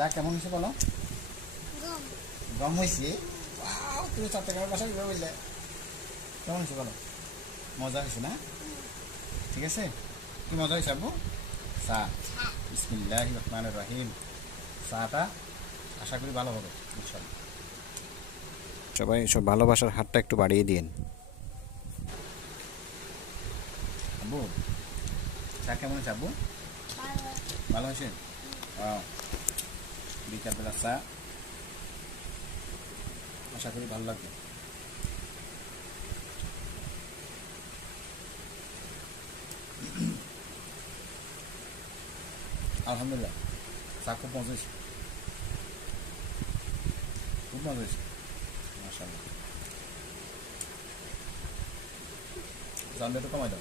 চা কেমন হয়েছে বলো? গম গম হয়েছে। ওয়াও, তুমি চট্টগ্রামের বাসায় কীভাবে বললে? কেমন হয়েছে বলো? মজা হয়েছে না? ঠিক আছে, কি মজা হয়েছে আব্বু? চা। ছা বিসমিল্লাহির রহমানির রহিম। চাটা আশা করি ভালো হবে ইনশাল্লাহ। সবাই সব ভালোবাসার হাতটা একটু বাড়িয়ে দিন। আব্বু, চা কেমন হয়েছে আব্বু? ভালো ভালো হয়েছে। বিকালবেলা চা, আশা করি ভালো লাগবে। আলহামদুলিল্লাহ, চা খুব মজা হয়েছে, খুব মজা হয়েছে মাশাআল্লাহ। জানলে একটু কমাই দাও।